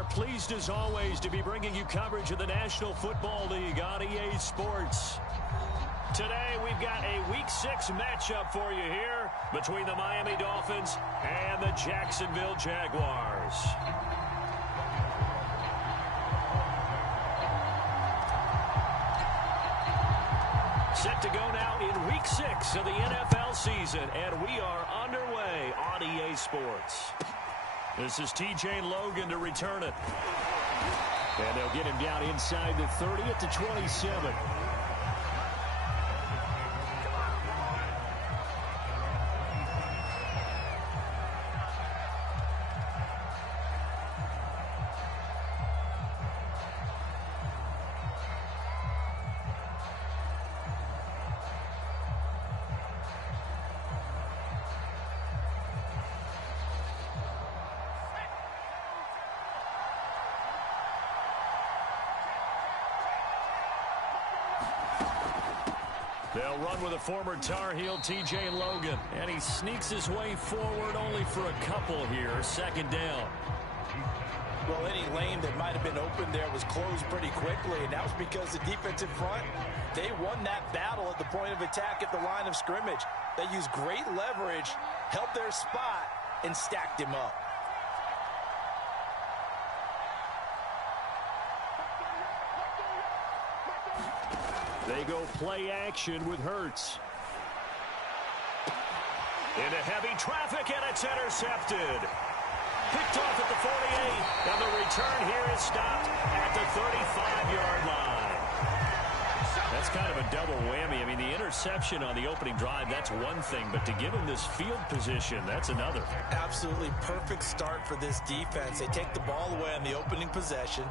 are pleased as always to be bringing you coverage of the National Football League on EA Sports. Today we've got a Week 6 matchup for you here between the Miami Dolphins and the Jacksonville Jaguars. Set to go now in Week 6 of the NFL season, and we are underway on EA Sports. This is TJ Logan to return it. And they'll get him down inside the 30 at the 27. They'll run with a former Tar Heel, TJ Logan. And he sneaks his way forward only for a couple here. Second down. Well, any lane that might have been open there was closed pretty quickly, and that was because the defensive front, they won that battle at the point of attack at the line of scrimmage. They used great leverage, held their spot, and stacked him up. They go play action with Hurts. Into heavy traffic, and it's intercepted. Picked off at the 48, and the return here is stopped at the 35-yard line. That's kind of a double whammy. I mean, the interception on the opening drive, that's one thing, but to give him this field position, that's another. Absolutely perfect start for this defense. They take the ball away on the opening possession.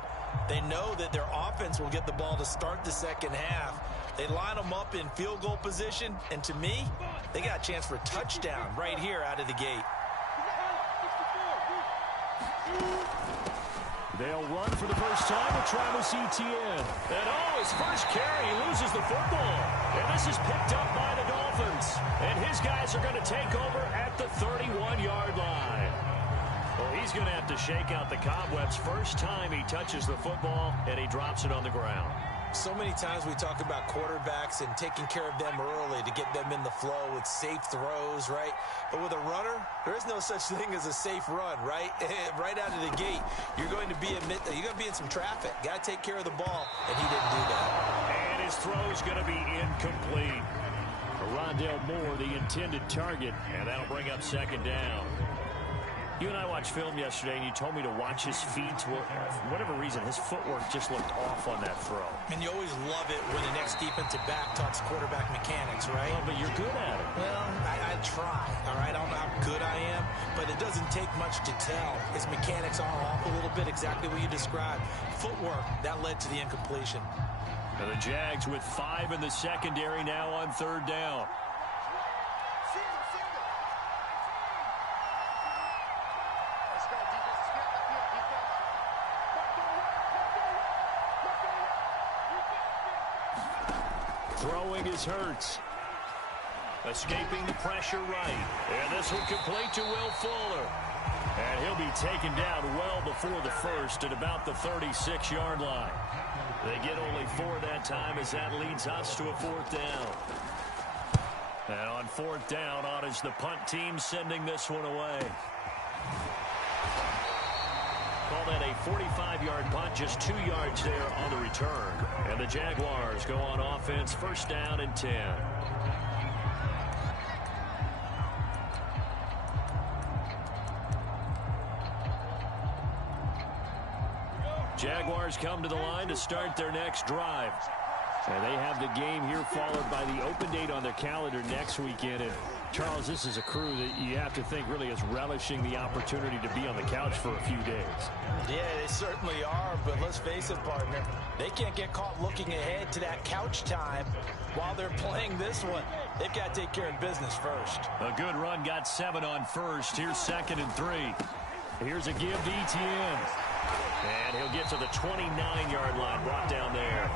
They know that their offense will get the ball to start the second half. They line them up in field goal position, and to me, they got a chance for a touchdown right here out of the gate. They'll run for the first time with Travis Etienne. And his first carry, he loses the football. And this is picked up by the Dolphins. And his guys are going to take over at the 31-yard line. Well, he's going to have to shake out the cobwebs first time he touches the football, and he drops it on the ground. So many times we talk about quarterbacks and taking care of them early to get them in the flow with safe throws, right? But with a runner, there is no such thing as a safe run, right? Right out of the gate, you're going to be in some traffic. Got to take care of the ball, and he didn't do that. And his throw is going to be incomplete. Rondale Moore, the intended target, and that'll bring up second down. You and I watched film yesterday, and you told me to watch his feet. Well, for whatever reason, his footwork just looked off on that throw. And you always love it when the next defensive back talks quarterback mechanics, right? Well, but you're good at it. Well, I try, all right? I don't know how good I am, but it doesn't take much to tell. His mechanics are off a little bit, exactly what you described. Footwork, that led to the incompletion. And the Jags with 5 in the secondary now on third down. Throwing is Hurts. Escaping the pressure right. And this one complete to Will Fuller. And he'll be taken down well before the first at about the 36-yard line. They get only 4 that time as that leads us to a fourth down. And on fourth down, on is the punt team sending this one away. Call that a 45-yard punt, just 2 yards there on the return. And the Jaguars go on offense, first down and 10. Jaguars come to the line to start their next drive. And they have the game here followed by the open date on their calendar next weekend. And Charles, this is a crew that you have to think really is relishing the opportunity to be on the couch for a few days. Yeah, they certainly are, but let's face it, partner, they can't get caught looking ahead to that couch time while they're playing this one. They've got to take care of business first. A good run, got 7 on first. Here's 2nd and 3. Here's a give to Etienne. And he'll get to the 29-yard line, brought down there.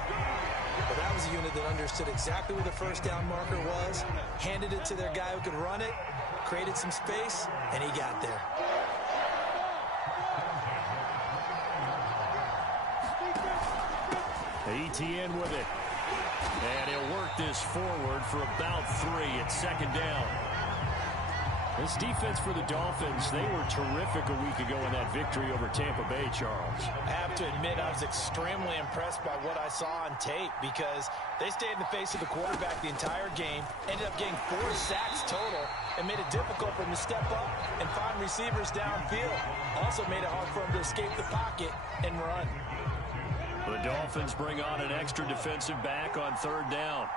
But that was a unit that understood exactly where the first down marker was, handed it to their guy who could run it, created some space, and he got there. ETN with it. And he'll work this forward for about 3 at second down. This defense for the Dolphins, they were terrific a week ago in that victory over Tampa Bay, Charles. I have to admit, I was extremely impressed by what I saw on tape because they stayed in the face of the quarterback the entire game, ended up getting 4 sacks total, and made it difficult for him to step up and find receivers downfield. Also made it hard for him to escape the pocket and run. The Dolphins bring on an extra defensive back on 3rd down.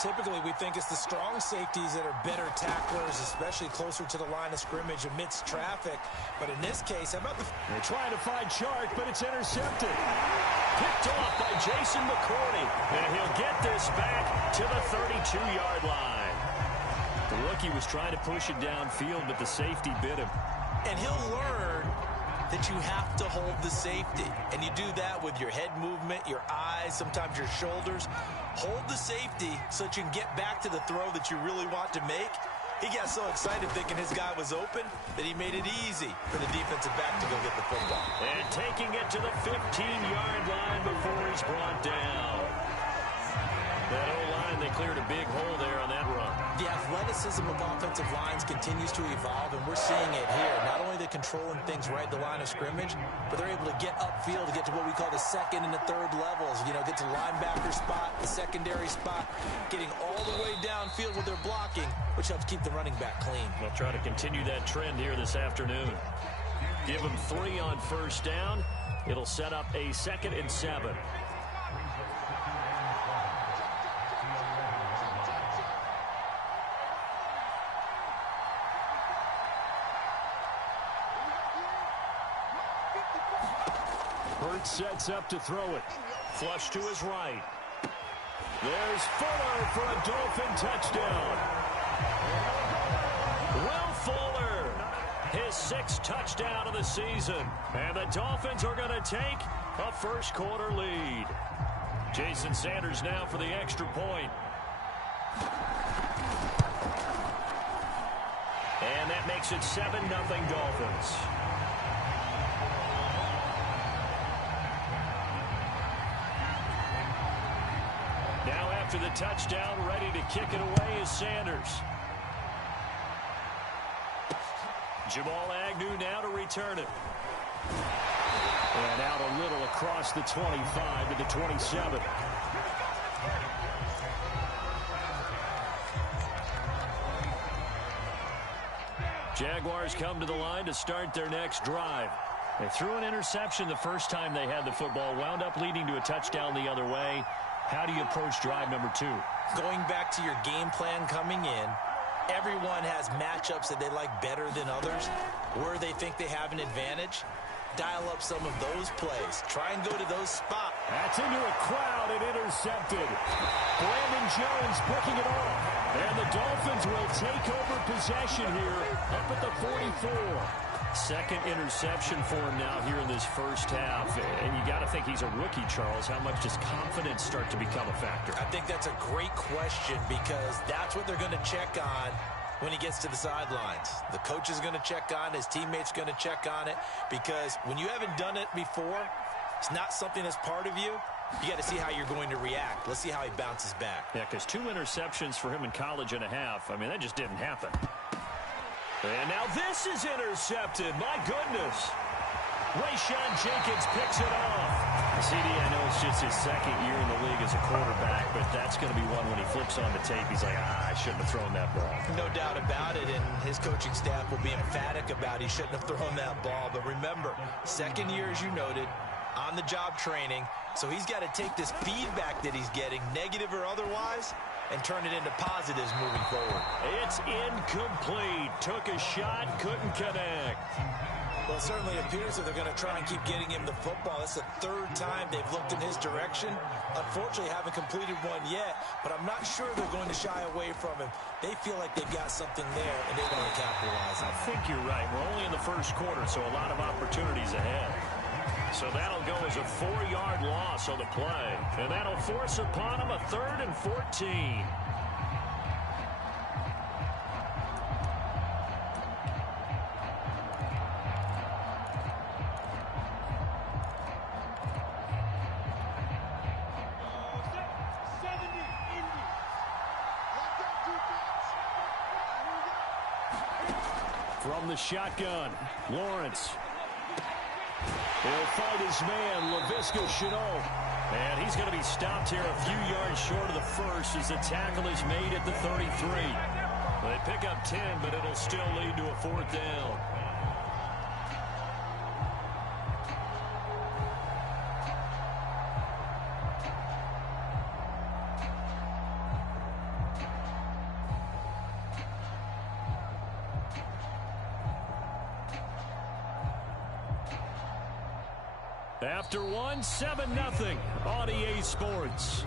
Typically, we think it's the strong safeties that are better tacklers, especially closer to the line of scrimmage amidst traffic. But in this case, how about the... They're trying to find Chark, but it's intercepted. Picked off by Jason McCourty. And he'll get this back to the 32-yard line. The rookie was trying to push it downfield, but the safety bit him. And he'll learn that you have to hold the safety. And you do that with your head movement, your eyes, sometimes your shoulders. Hold the safety so that you can get back to the throw that you really want to make. He got so excited thinking his guy was open that he made it easy for the defensive back to go get the football. And taking it to the 15-yard line before he's brought down. That O-line, they cleared a big hole there on that run. The athleticism of offensive lines continues to evolve, and we're seeing it here. Not only are they controlling things right at the line of scrimmage, but they're able to get upfield to get to what we call the 2nd and the 3rd levels. You know, get to linebacker spot, the secondary spot, getting all the way downfield with their blocking, which helps keep the running back clean. They'll try to continue that trend here this afternoon. Give them 3 on 1st down. It'll set up a 2nd and 7. Sets up to throw it. Flush to his right. There's Fuller for a Dolphin touchdown. Will Fuller, his 6th touchdown of the season. And the Dolphins are going to take a first-quarter lead. Jason Sanders now for the extra point. And that makes it 7-0 Dolphins. After the touchdown, ready to kick it away is Sanders. Jamal Agnew now to return it. And out a little across the 25 to the 27. Jaguars come to the line to start their next drive. They threw an interception the first time they had the football, wound up leading to a touchdown the other way. How do you approach drive number 2? Going back to your game plan coming in, everyone has matchups that they like better than others, where they think they have an advantage. Dial up some of those plays. Try and go to those spots. That's into a crowd and intercepted. Brandon Jones picking it off. And the Dolphins will take over possession here up at the 44. 2nd interception for him now here in this first half. And you got to think he's a rookie, Charles. How much does confidence start to become a factor? I think that's a great question because that's what they're going to check on when he gets to the sidelines. The coach is going to check on, his teammates going to check on it, because when you haven't done it before, it's not something that's part of you. You got to see how you're going to react. Let's see how he bounces back. Yeah, because 2 interceptions for him in college and a half. I mean, that just didn't happen. And now this is intercepted. My goodness. Rayshawn Jenkins picks it off. CD, I know it's just his 2nd year in the league as a quarterback, but that's going to be one when he flips on the tape. He's like, I shouldn't have thrown that ball. No doubt about it, and his coaching staff will be emphatic about he shouldn't have thrown that ball. But remember, 2nd year, as you noted, on-the-job training, so he's got to take this feedback that he's getting, negative or otherwise, and turn it into positives moving forward. It's incomplete. Took a shot, couldn't connect. Well, it certainly appears that they're going to try and keep getting him the football. It's the 3rd time they've looked in his direction. Unfortunately, haven't completed one yet, but I'm not sure they're going to shy away from him. They feel like they've got something there, and they want to capitalize on it. I think you're right. We're only in the first quarter, so a lot of opportunities ahead. So that'll go as a 4-yard loss on the play, and that'll force upon him a 3rd and 14. From the shotgun, Lawrence. He'll fight his man, Laviska Shenault. And he's going to be stopped here a few yards short of the first as the tackle is made at the 33. They pick up 10, but it'll still lead to a 4th down. After one, 7-0 on EA Sports.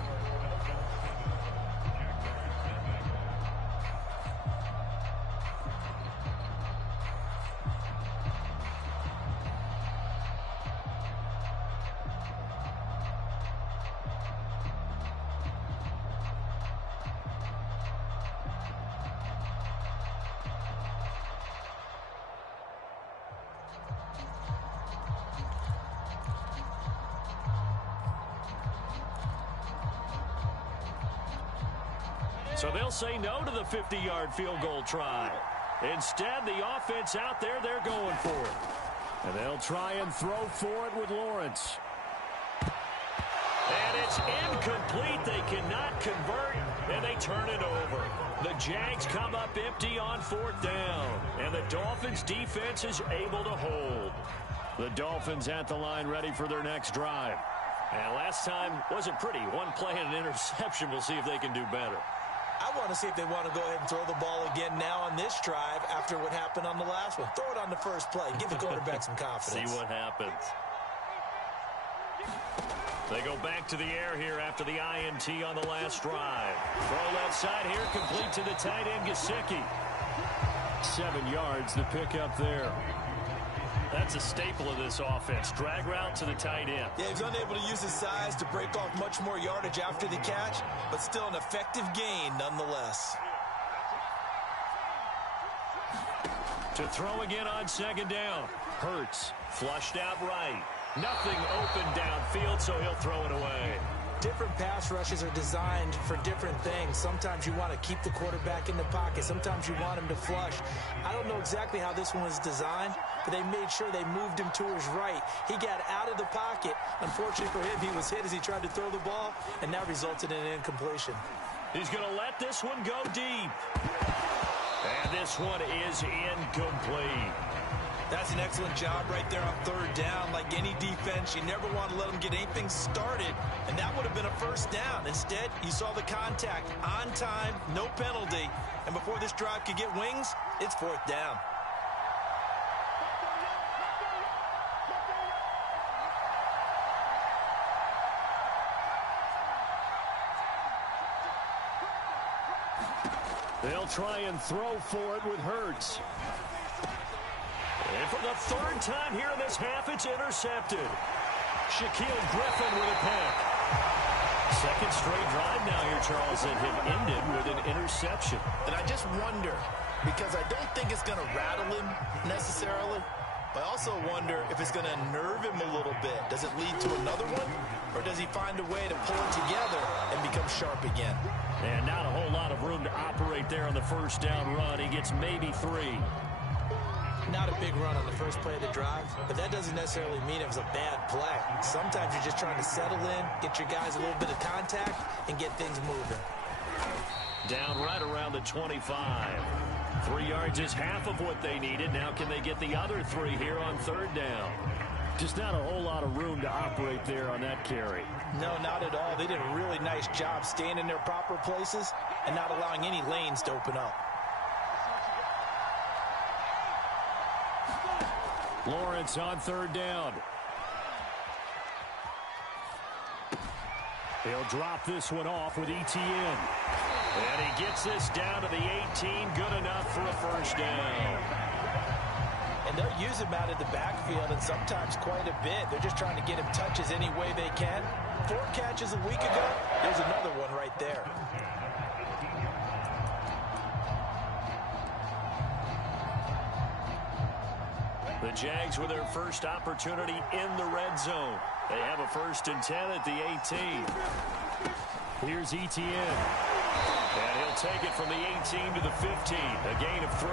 So they'll say no to the 50-yard field goal try. Instead, the offense out there, they're going for it. And they'll try and throw for it with Lawrence. And it's incomplete. They cannot convert, and they turn it over. The Jags come up empty on 4th down, and the Dolphins' defense is able to hold. The Dolphins at the line ready for their next drive. And last time wasn't pretty. One play and an interception. We'll see if they can do better. I want to see if they want to go ahead and throw the ball again now on this drive after what happened on the last one. Throw it on the first play. Give the quarterback some confidence. See what happens. They go back to the air here after the INT on the last drive. Throw left side here, complete to the tight end, Gesicki. 7 yards, the pickup there. That's a staple of this offense. Drag route to the tight end. Yeah, he's unable to use his size to break off much more yardage after the catch, but still an effective gain nonetheless. To throw again on 2nd down. Hurts, flushed out right. Nothing open downfield, so he'll throw it away. Different pass rushes are designed for different things. Sometimes you want to keep the quarterback in the pocket. Sometimes you want him to flush. I don't know exactly how this one was designed, but they made sure they moved him to his right. He got out of the pocket. Unfortunately for him, he was hit as he tried to throw the ball, and that resulted in an incompletion. He's going to let this one go deep. And this one is incomplete. That's an excellent job right there on 3rd down. Like any defense, you never want to let them get anything started, and that would have been a 1st down. Instead, you saw the contact on time, no penalty, and before this drive could get wings, it's 4th down. They'll try and throw for it with Hurts. And for the 3rd time here in this half, it's intercepted. Shaquille Griffin with a pick. 2nd straight drive now here, Charles, that have ended with an interception. And I just wonder, because I don't think it's going to rattle him necessarily, but I also wonder if it's going to nerve him a little bit. Does it lead to another one, or does he find a way to pull it together and become sharp again? And not a whole lot of room to operate there on the 1st down run. He gets maybe 3. Not a big run on the first play of the drive, but that doesn't necessarily mean it was a bad play. Sometimes you're just trying to settle in, get your guys a little bit of contact, and get things moving. Down right around the 25. 3 yards is half of what they needed. Now can they get the other 3 here on 3rd down? Just not a whole lot of room to operate there on that carry. No, not at all. They did a really nice job staying in their proper places and not allowing any lanes to open up. Lawrence on 3rd down. He'll drop this one off with ETN. And he gets this down to the 18. Good enough for a 1st down. And they'll use him out of the backfield, and sometimes quite a bit. They're just trying to get him touches any way they can. 4 catches a week ago. There's another one right there. The Jags with their first opportunity in the red zone. They have a 1st and 10 at the 18. Here's ETN. And he'll take it from the 18 to the 15. A gain of 3.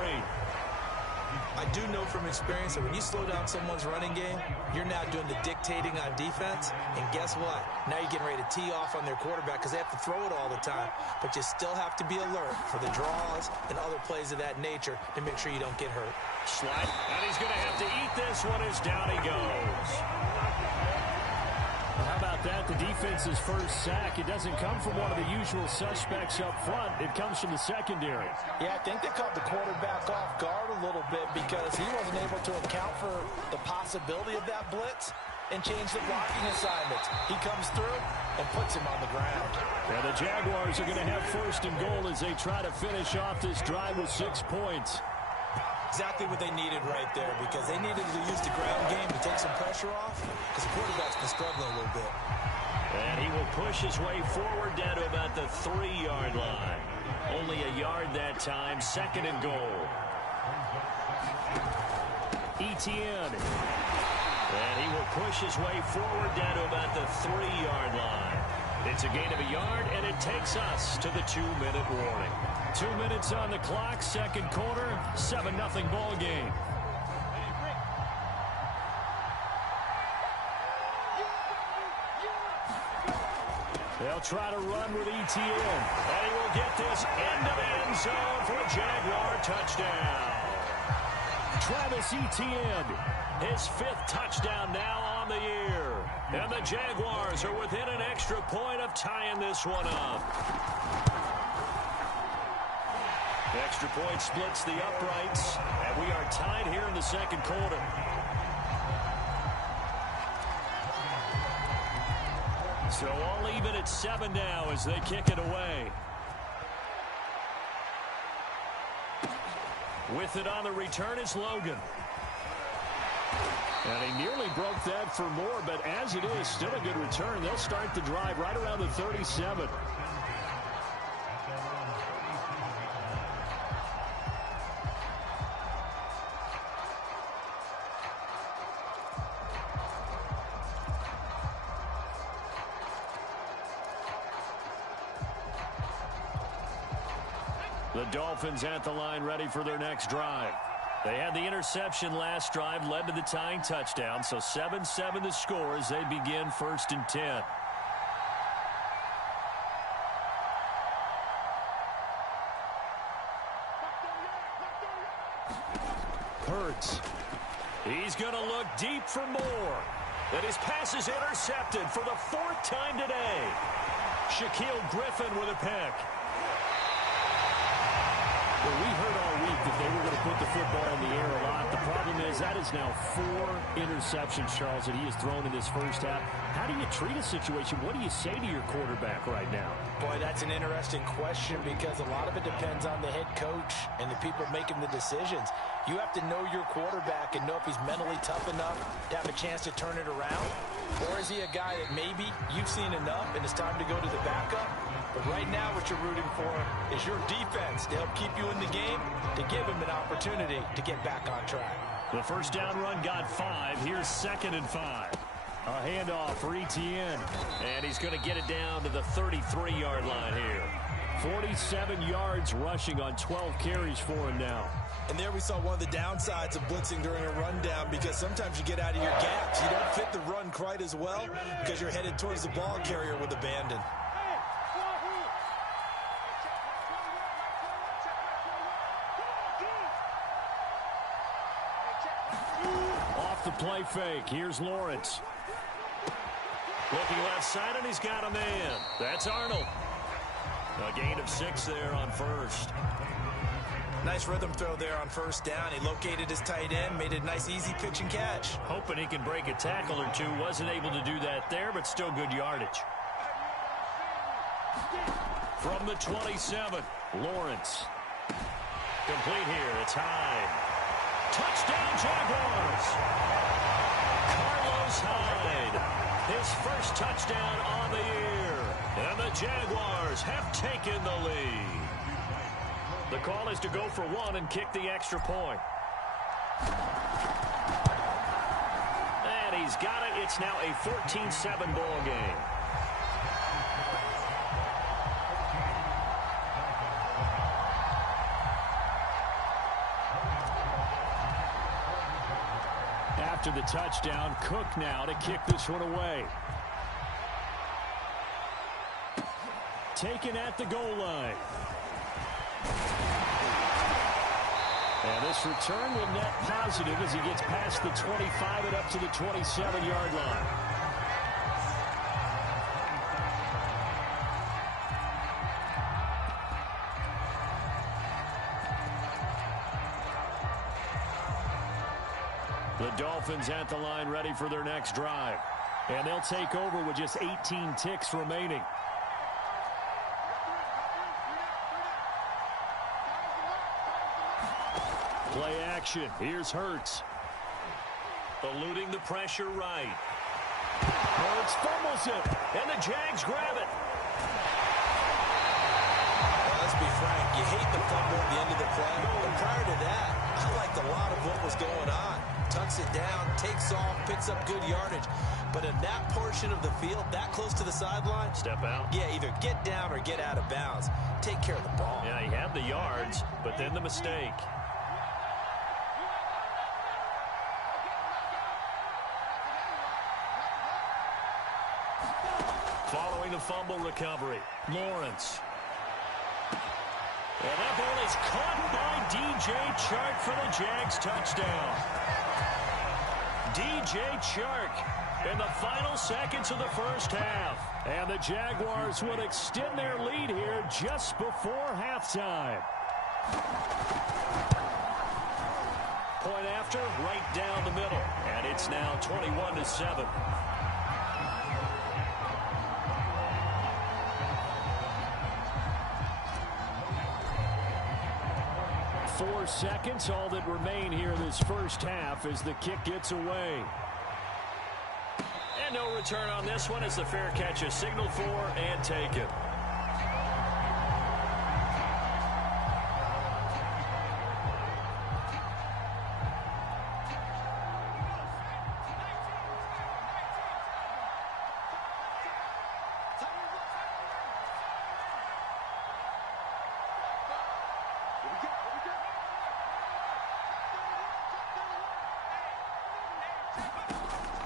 I do know from experience that when you slow down someone's running game, you're now doing the dictating on defense. And guess what? Now you're getting ready to tee off on their quarterback because they have to throw it all the time. But you still have to be alert for the draws and other plays of that nature to make sure you don't get hurt. Slide, and he's going to have to eat this one as down he goes. How about that? The defense's first sack. It doesn't come from one of the usual suspects up front. It comes from the secondary. Yeah, I think they caught the quarterback off guard a little bit because he wasn't able to account for the possibility of that blitz and change the blocking assignments. He comes through and puts him on the ground. And the Jaguars are going to have first and goal as they try to finish off this drive with 6 points. Exactly what they needed right there because they needed to use the ground game to take some pressure off because the quarterback's been struggling a little bit. And he will push his way forward down to about the 3-yard line. Only a yard that time, second and goal. Etienne. And he will push his way forward down to about the 3-yard line. It's a gain of a yard, and it takes us to the 2-minute warning. 2 minutes on the clock, second quarter, 7-0 ball game. They'll try to run with Etienne, and he will get this into the end zone for a Jaguar touchdown. Travis Etienne, his 5th touchdown now on the year. And the Jaguars are within an extra point of tying this one up. The extra point splits the uprights, and we are tied here in the second quarter. So all even at 7 now as they kick it away. With it on the return is Logan. And he nearly broke that for more, but as it is, still a good return. They'll start the drive right around the 37. The Dolphins at the line ready for their next drive. They had the interception last drive, led to the tying touchdown, so 7-7 the score as they begin 1st and 10. Hurts. He's going to look deep for more. And his pass is intercepted for the 4th time today. Shaquille Griffin with a pick. Well, we heard all week that they were going to put the football in the air a lot. The problem is that is now 4 interceptions, Charles, that he has thrown in this first half. How do you treat a situation? What do you say to your quarterback right now? Boy, that's an interesting question because a lot of it depends on the head coach and the people making the decisions. You have to know your quarterback and know if he's mentally tough enough to have a chance to turn it around. Or is he a guy that maybe you've seen enough and it's time to go to the backup? But right now what you're rooting for is your defense to help keep you in the game, to give him an opportunity to get back on track. The first down run got 5. Here's 2nd and 5. A handoff for Etienne. And he's going to get it down to the 33-yard line here. 47 yards rushing on 12 carries for him now. And there we saw one of the downsides of blitzing during a rundown because sometimes you get out of your gaps. You don't fit the run quite as well because you're headed towards the ball carrier with abandon. Off the play fake. Here's Lawrence. Looking left side, and he's got a man. That's Arnold. A gain of 6 there on first. Nice rhythm throw there on first down. He located his tight end, made a nice easy pitch and catch. Hoping he can break a tackle or two. Wasn't able to do that there, but still good yardage. From the 27, Lawrence. Complete here. It's Hyde. Touchdown, Jaguars. Carlos Hyde. His first touchdown on the year. And the Jaguars have taken the lead. The call is to go for 1 and kick the extra point. And he's got it. It's now a 14-7 ball game. after the touchdown. Cook now to kick this one away. Taken at the goal line. And this return will net positive as he gets past the 25 and up to the 27-yard line. The Dolphins at the line ready for their next drive. And they'll take over with just 18 ticks remaining. Play action. Here's Hurts. Eluding the pressure right. Hurts fumbles it, and the Jags grab it. Well, let's be frank. You hate the fumble at the end of the play. But prior to that, I liked a lot of what was going on. Tucks it down, takes off, picks up good yardage. But in that portion of the field, that close to the sideline, step out. Yeah, either get down or get out of bounds. Take care of the ball. Yeah, he had the yards, but then the mistake. Following the fumble recovery, Lawrence. And that ball is caught by DJ Chark for the Jags touchdown. DJ Chark in the final seconds of the first half. And the Jaguars would extend their lead here just before halftime. Point after, right down the middle. And it's now 21-7. 4 seconds, all that remain here in this first half as the kick gets away. And no return on this one as the fair catch is signaled for and taken.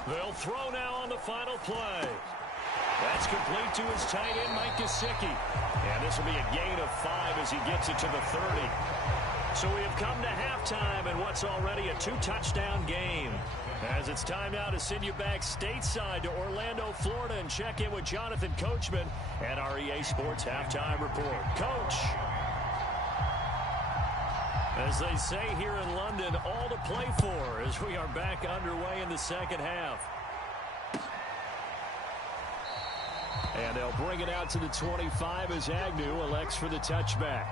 They'll throw now on the final play. That's complete to his tight end, Mike Gesicki. And this will be a gain of 5 as he gets it to the 30. So we have come to halftime in what's already a 2-touchdown game. As it's time now to send you back stateside to Orlando, Florida, and check in with Jonathan Coachman at our EA Sports Halftime Report. Coach. As they say here in London, all to play for as we are back underway in the second half. And they'll bring it out to the 25 as Agnew elects for the touchback.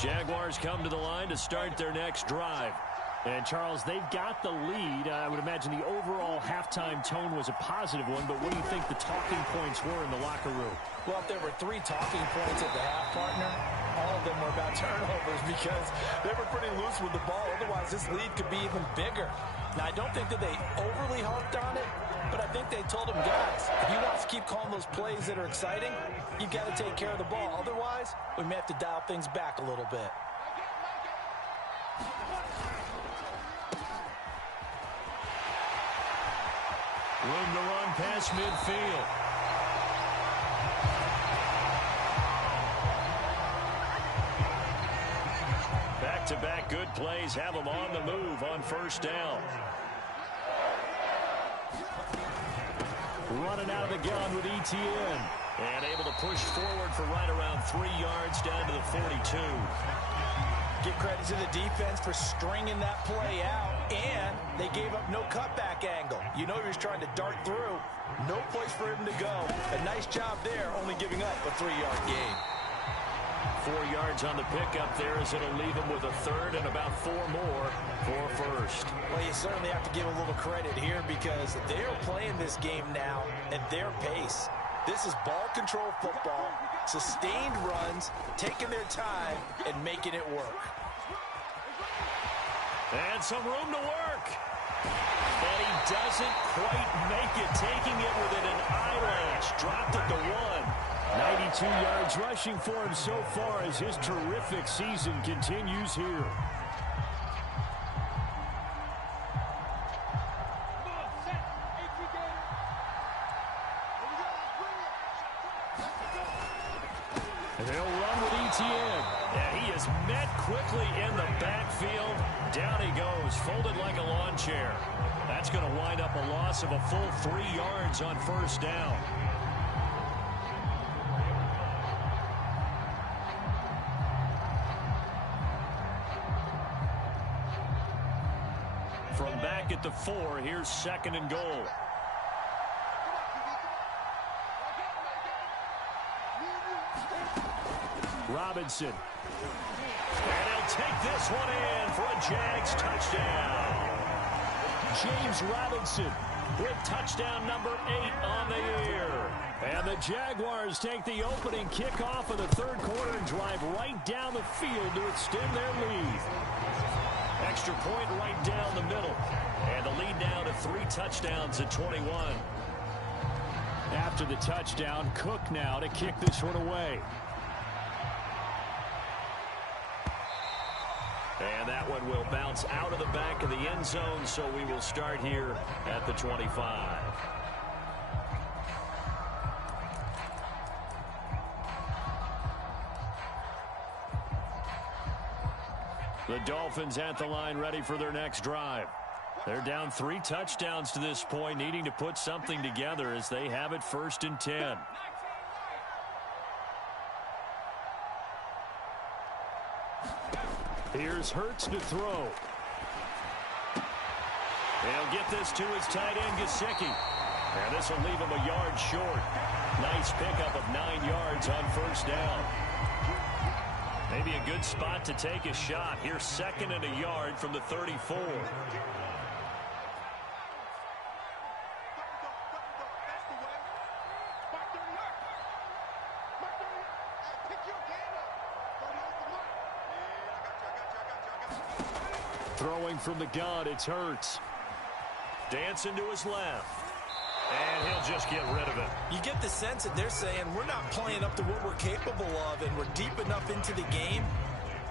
Jaguars come to the line to start their next drive. And, Charles, they've got the lead. I would imagine the overall halftime tone was a positive one, but what do you think the talking points were in the locker room? Well, if there were 3 talking points at the half, partner, all of them were about turnovers because they were pretty loose with the ball. Otherwise, this lead could be even bigger. Now, I don't think that they overly harped on it, but I think they told him, guys, if you want to keep calling those plays that are exciting, you've got to take care of the ball. Otherwise, we may have to dial things back a little bit. Room to run past midfield. Back-to-back good plays have them on the move on first down. Running out of the gun with Etienne. And able to push forward for right around 3 yards down to the 42. Give credit to the defense for stringing that play out, and they gave up no cutback angle. You know he was trying to dart through. No place for him to go. A nice job there, only giving up a 3-yard gain. 4 yards on the pickup there as it'll leave him with a third and about 4 more for first. Well, you certainly have to give a little credit here because they're playing this game now at their pace. This is ball control football, sustained runs, taking their time, and making it work. And some room to work. And he doesn't quite make it, taking it within an eyelash. Dropped at the 1. 92 yards rushing for him so far as his terrific season continues here. And he'll run with ETN. And he is met quickly in the backfield. Down he goes, folded like a lawn chair. That's going to wind up a loss of a full 3 yards on first down. From back at the 4, here's 2nd and goal. Robinson. And he'll take this one in for a Jags touchdown. James Robinson with touchdown number 8 on the year. And the Jaguars take the opening kickoff of the 3rd quarter and drive right down the field to extend their lead. Extra point right down the middle. And the lead now to 3 touchdowns at 21. After the touchdown, Cook now to kick this one away. And that one will bounce out of the back of the end zone, so we will start here at the 25. The Dolphins at the line ready for their next drive. They're down 3 touchdowns to this point, needing to put something together as they have it 1st and 10. Here's Hurts to throw. He'll get this to his tight end, Gesicki. And this will leave him a yard short. Nice pickup of 9 yards on first down. Maybe a good spot to take a shot. Here's 2nd and a yard from the 34. Throwing from the gun, it's Hurts. Dancing to his left. And he'll just get rid of it. You get the sense that they're saying we're not playing up to what we're capable of, and we're deep enough into the game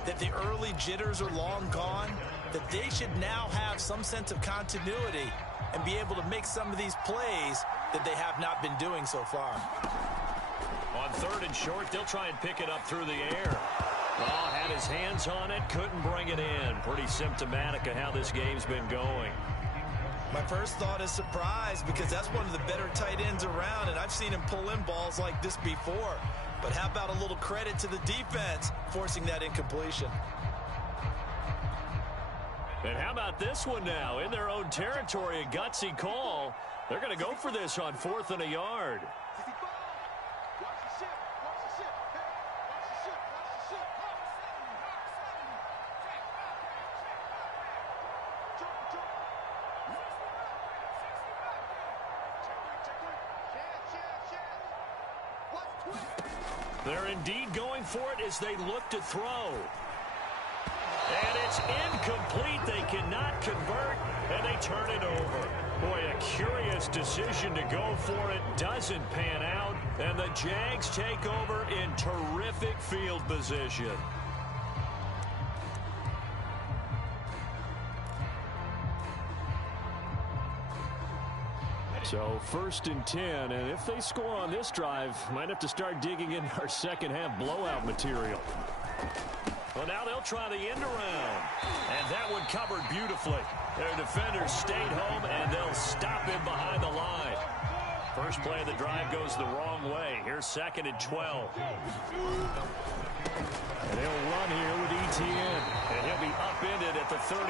that the early jitters are long gone, that they should now have some sense of continuity and be able to make some of these plays that they have not been doing so far. On 3rd and short, they'll try and pick it up through the air. Oh, had his hands on it, couldn't bring it in. Pretty symptomatic of how this game's been going. My first thought is surprise, because that's one of the better tight ends around, and I've seen him pull in balls like this before. But how about a little credit to the defense forcing that incompletion? And how about this one now? In their own territory, a gutsy call. They're going to go for this on 4th and a yard. They're indeed going for it as they look to throw. And it's incomplete. They cannot convert, and they turn it over. Boy, a curious decision to go for it. Doesn't pan out, and the Jags take over in terrific field position. So 1st and 10, and if they score on this drive, might have to start digging in our second half blowout material. Well, now they'll try the end around, and that one covered beautifully. Their defenders stayed home, and they'll stop him behind the line. First play of the drive goes the wrong way. Here's 2nd and 12. And he'll run here with ETN. And he'll be upended at the 33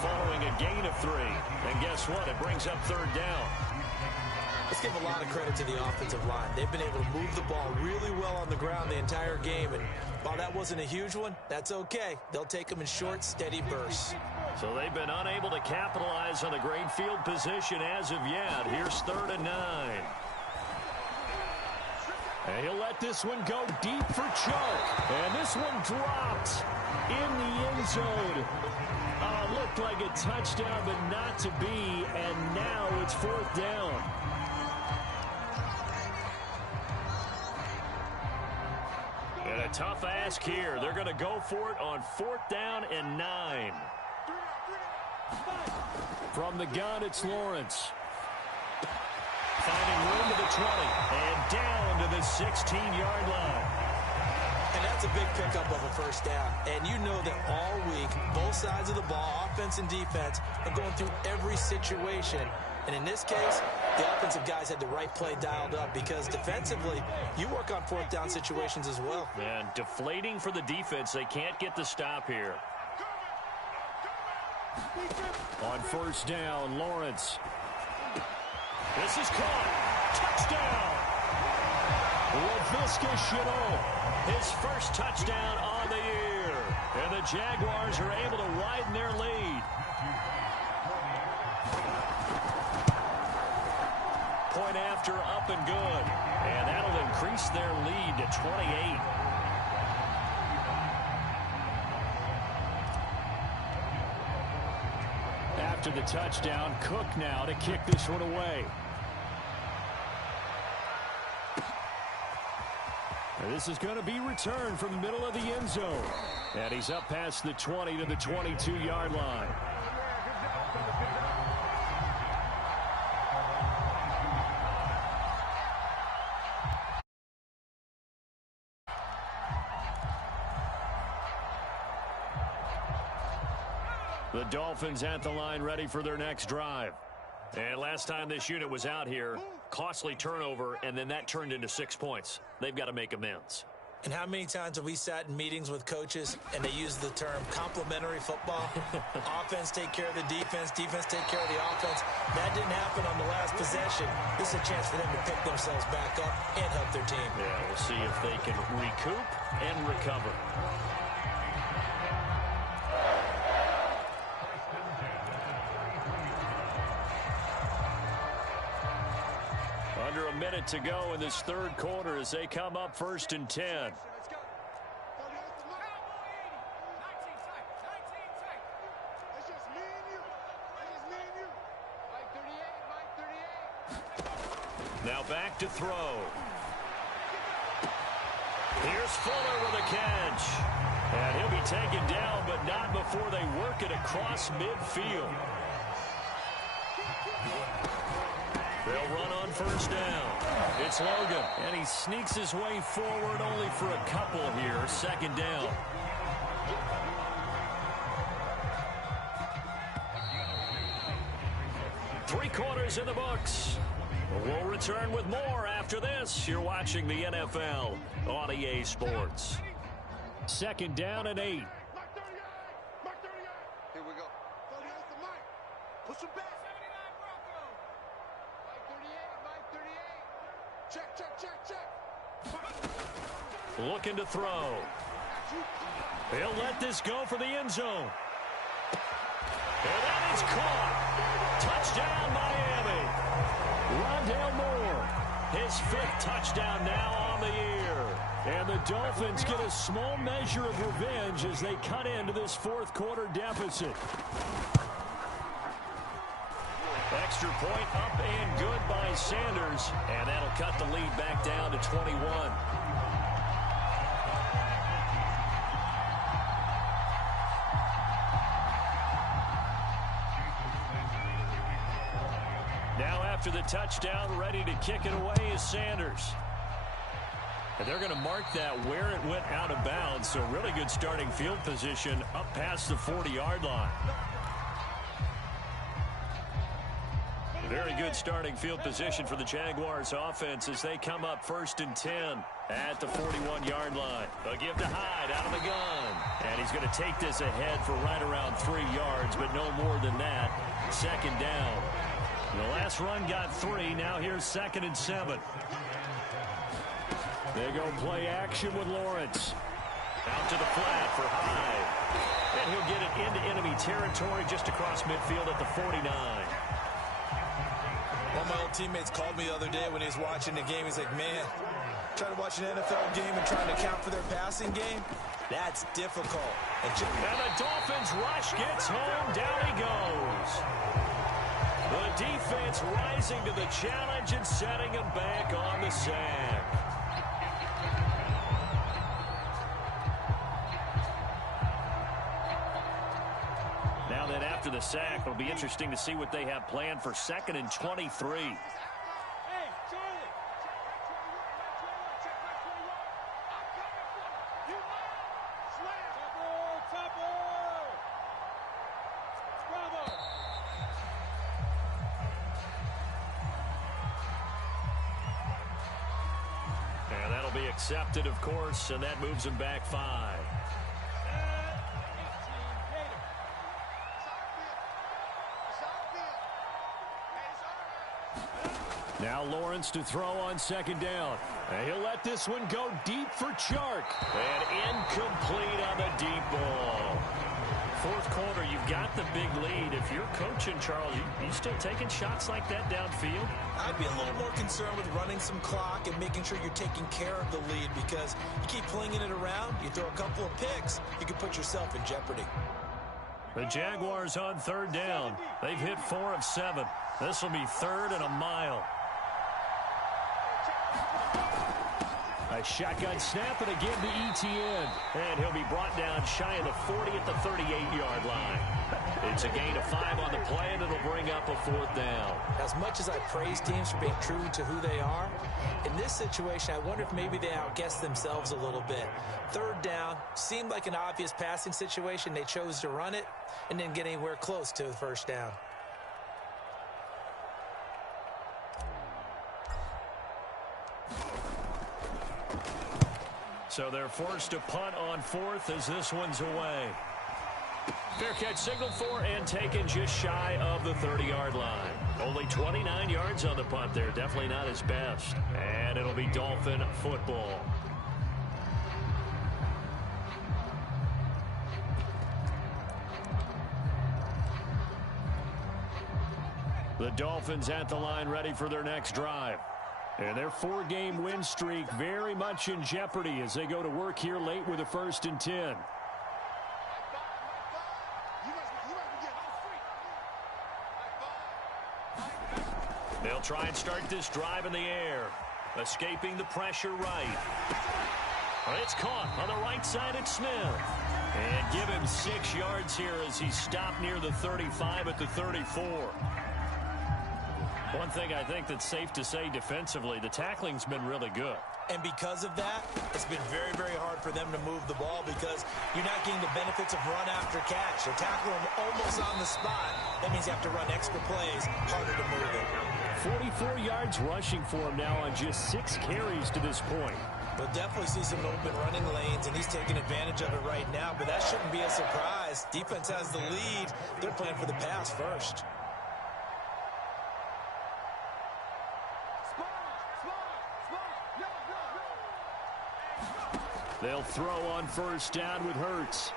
following a gain of 3. And guess what? It brings up 3rd down. Let's give a lot of credit to the offensive line. They've been able to move the ball really well on the ground the entire game. And while that wasn't a huge one, that's okay. They'll take them in short, steady bursts. So they've been unable to capitalize on a great field position as of yet. Here's 3rd and 9. And he'll let this one go deep for Chark. And this one dropped in the end zone. Looked like a touchdown, but not to be. And now it's 4th down. tough ask here. They're going to go for it on 4th down and 9. From the gun, it's Lawrence. Finding room to the 20 and down to the 16-yard line. And that's a big pickup of a first down. And you know that all week, both sides of the ball, offense and defense, are going through every situation. And in this case, the offensive guys had the right play dialed up because defensively, you work on 4th down situations as well. And deflating for the defense. They can't get the stop here. On 1st down, Lawrence. This is caught. Touchdown. LaVisca Chenault, his first touchdown on the year. And the Jaguars are able to widen their lead. Point after, up and good. And that'll increase their lead to 28. After the touchdown, Cook now to kick this one away. And this is going to be returned from the middle of the end zone. And he's up past the 20 to the 22-yard line. The Dolphins at the line ready for their next drive. And last time this unit was out here, costly turnover, and then that turned into 6 points. They've got to make amends. And how many times have we sat in meetings with coaches and they use the term complementary football? Offense take care of the defense, defense take care of the offense. That didn't happen on the last possession. This is a chance for them to pick themselves back up and help their team. Yeah, we'll see if they can recoup and recover. Under a minute to go in this third quarter as they come up 1st and 10. Now back to throw. Here's Fuller with a catch. And he'll be taken down, but not before they work it across midfield. They'll run on 1st down. It's Logan, and he sneaks his way forward only for a couple here. 2nd down. Three quarters in the books. We'll return with more after this. You're watching the NFL on EA Sports. 2nd down and 8. Here we go. Push him back. Looking to throw. He'll let this go for the end zone. And that is caught. Touchdown, Miami. Rondale Moore, his 5th touchdown now on the year. And the Dolphins get a small measure of revenge as they cut into this 4th quarter deficit. Extra point up and good by Sanders. And that'll cut the lead back down to 21. Now after the touchdown, ready to kick it away is Sanders. And they're going to mark that where it went out of bounds. So really good starting field position up past the 40-yard line. Very good starting field position for the Jaguars offense as they come up 1st and 10 at the 41-yard line. They'll give to Hyde out of the gun. And he's going to take this ahead for right around 3 yards, but no more than that. 2nd down. The last run got 3. Now here's 2nd and 7. They go play action with Lawrence. Out to the flat for Hyde. And he'll get it into enemy territory just across midfield at the 49. One of my old teammates called me the other day when he was watching the game. He's like, man, trying to watch an NFL game and trying to account for their passing game, that's difficult. And the Dolphins rush gets home. Down he goes. The defense rising to the challenge and setting him back on the sack. sack. It'll be interesting to see what they have planned for 2nd and 23. Hey, Charlie. I'm coming for you. Slam. Touble. Bravo. And that'll be accepted, of course, and that moves them back 5. Now Lawrence to throw on 2nd down. And he'll let this one go deep for Chark. And incomplete on the deep ball. 4th quarter, you've got the big lead. If you're coaching, Charles, you still taking shots like that downfield? I'd be a little more concerned with running some clock and making sure you're taking care of the lead, because you keep flinging it around, you throw a couple of picks, you can put yourself in jeopardy. The Jaguars on 3rd down. They've hit 4 of 7. This will be 3rd and a mile. A shotgun snap, and again to Etienne. And he'll be brought down shy of the 40 at the 38-yard line. It's a gain of 5 on the play, and it'll bring up a 4th down. As much as I praise teams for being true to who they are, in this situation, I wonder if maybe they outguessed themselves a little bit. 3rd down, seemed like an obvious passing situation. They chose to run it and didn't get anywhere close to the 1st down. So they're forced to punt on 4th as this one's away. Fair catch signaled for and taken just shy of the 30-yard line. Only 29 yards on the punt there. Definitely not his best. And it'll be Dolphin football. The Dolphins at the line, ready for their next drive. And their 4-game win streak very much in jeopardy as they go to work here late with a 1st and 10. They'll try and start this drive in the air. Escaping the pressure right. It's caught on the right side at Smith. And give him 6 yards here as he's stopped near the 35 at the 34. One thing I think that's safe to say defensively, the tackling's been really good. And because of that, it's been very, very hard for them to move the ball because you're not getting the benefits of run after catch. They're tackling them almost on the spot. That means you have to run extra plays, harder to move it. 44 yards rushing for him now on just 6 carries to this point. We'll definitely see some open running lanes, and he's taking advantage of it right now, but that shouldn't be a surprise. Defense has the lead. They're playing for the pass first. They'll throw on 1st down with Hurts.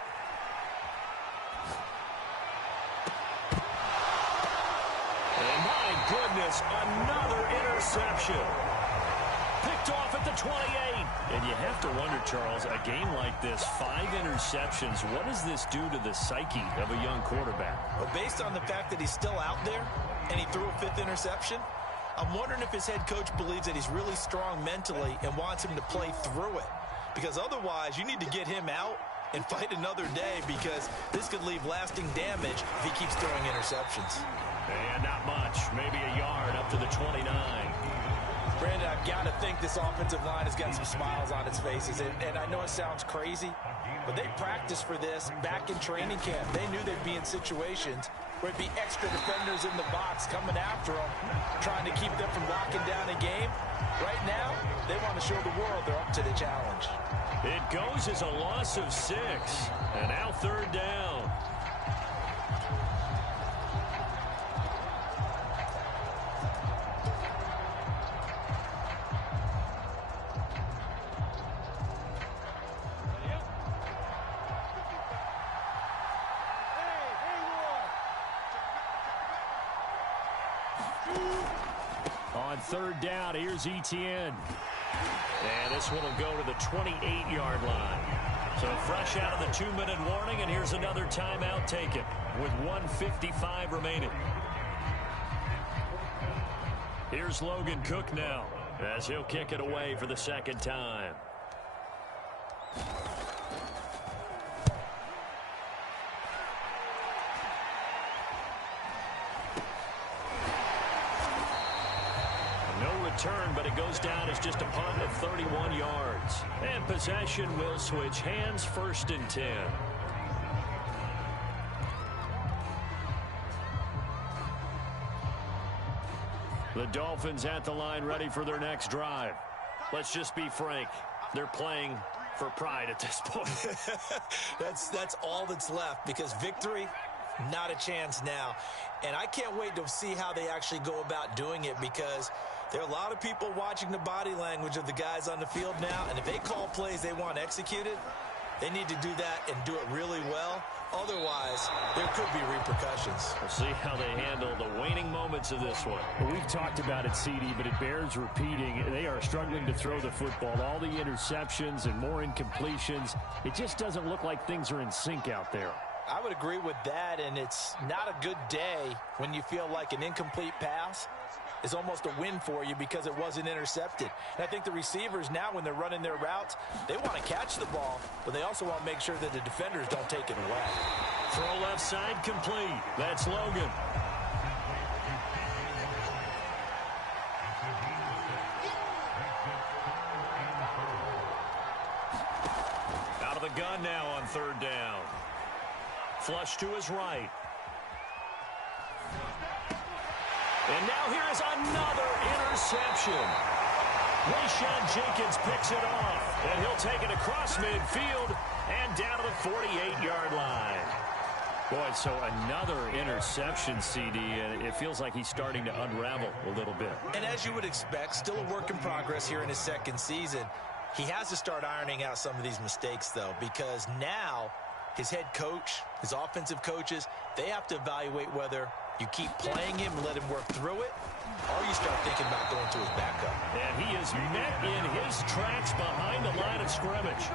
And my goodness, another interception. Picked off at the 28. And you have to wonder, Charles, a game like this, 5 interceptions, what does this do to the psyche of a young quarterback? Well, based on the fact that he's still out there and he threw a 5th interception, I'm wondering if his head coach believes that he's really strong mentally and wants him to play through it. Because otherwise, you need to get him out and fight another day, because this could leave lasting damage if he keeps throwing interceptions. And not much, maybe a yard up to the 29. Brandon, I've got to think this offensive line has got some smiles on its faces. And I know it sounds crazy, but they practiced for this back in training camp. They knew they'd be in situations where it'd be extra defenders in the box coming after them, trying to keep them from locking down a game. Right now, they want to show the world they're up to the challenge. It goes as a loss of 6. And now 3rd down. On 3rd down, here's Etienne. And this one will go to the 28-yard line. So fresh out of the 2-minute warning, and here's another timeout taken with 1:55 remaining. Here's Logan Cook now as he'll kick it away for the 2nd time. return, but it goes down as just a punt of 31 yards. And possession will switch hands, 1st and 10. The Dolphins at the line, ready for their next drive. Let's just be frank. They're playing for pride at this point. That's all that's left, because victory, not a chance now. And I can't wait to see how they actually go about doing it, because there are a lot of people watching the body language of the guys on the field now, and if they call plays they want executed, they need to do that and do it really well. Otherwise, there could be repercussions. We'll see how they handle the waning moments of this one. Well, we've talked about it, CD, but it bears repeating. They are struggling to throw the football. All the interceptions and more incompletions. It just doesn't look like things are in sync out there. I would agree with that, and it's not a good day when you feel like an incomplete pass is almost a win for you because it wasn't intercepted. And I think the receivers now, when they're running their routes, they want to catch the ball, but they also want to make sure that the defenders don't take it away. Throw left side complete. That's Logan. Out of the gun now on 3rd down. Flush to his right. And now here is another interception. Rayshon Jenkins picks it off, and he'll take it across midfield and down to the 48-yard line. Boy, so another interception, CD, and it feels like he's starting to unravel a little bit. And as you would expect, still a work in progress here in his 2nd season. He has to start ironing out some of these mistakes, though, because now his head coach, his offensive coaches, they have to evaluate whether you keep playing him and let him work through it, or you start thinking about going to his backup. And he is met in his tracks behind the line of scrimmage.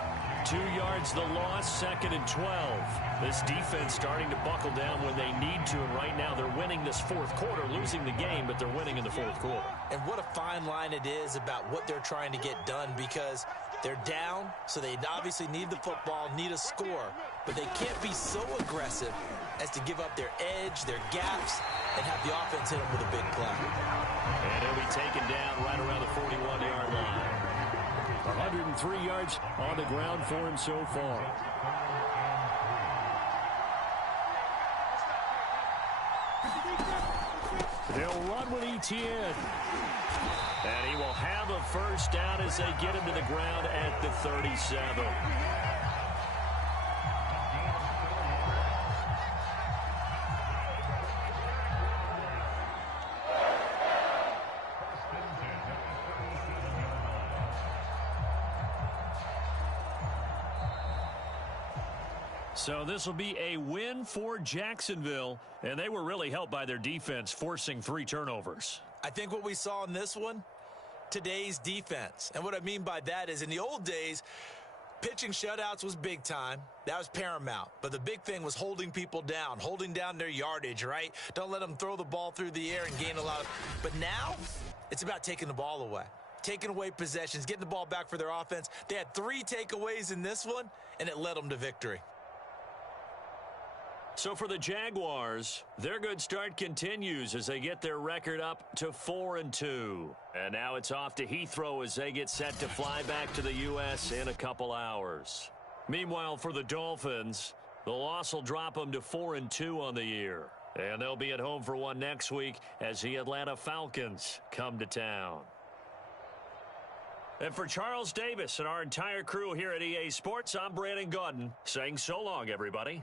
2 yards the loss, 2nd and 12. This defense starting to buckle down when they need to, and right now they're winning this 4th quarter, losing the game, but they're winning in the 4th quarter. And what a fine line it is about what they're trying to get done, because they're down, so they obviously need the football, need a score, but they can't be so aggressive as to give up their edge, their gaps, and have the offense hit them with a big play. And he'll be taken down right around the 41-yard line. 103 yards on the ground for him so far. They'll run with Etienne. And he will have a 1st down as they get him to the ground at the 37. So this will be a win for Jacksonville, and they were really helped by their defense, forcing 3 turnovers. I think what we saw in this one, today's defense. And what I mean by that is, in the old days, pitching shutouts was big time. That was paramount. But the big thing was holding people down, holding down their yardage, right? Don't let them throw the ball through the air and gain a lot of... But now, it's about taking the ball away. Taking away possessions, getting the ball back for their offense. They had 3 takeaways in this one, and it led them to victory. So for the Jaguars, their good start continues as they get their record up to 4-2. And now it's off to Heathrow as they get set to fly back to the U.S. in a couple hours. Meanwhile, for the Dolphins, the loss will drop them to 4-2 on the year. And they'll be at home for one next week as the Atlanta Falcons come to town. And for Charles Davis and our entire crew here at EA Sports, I'm Brandon Gaudin saying so long, everybody.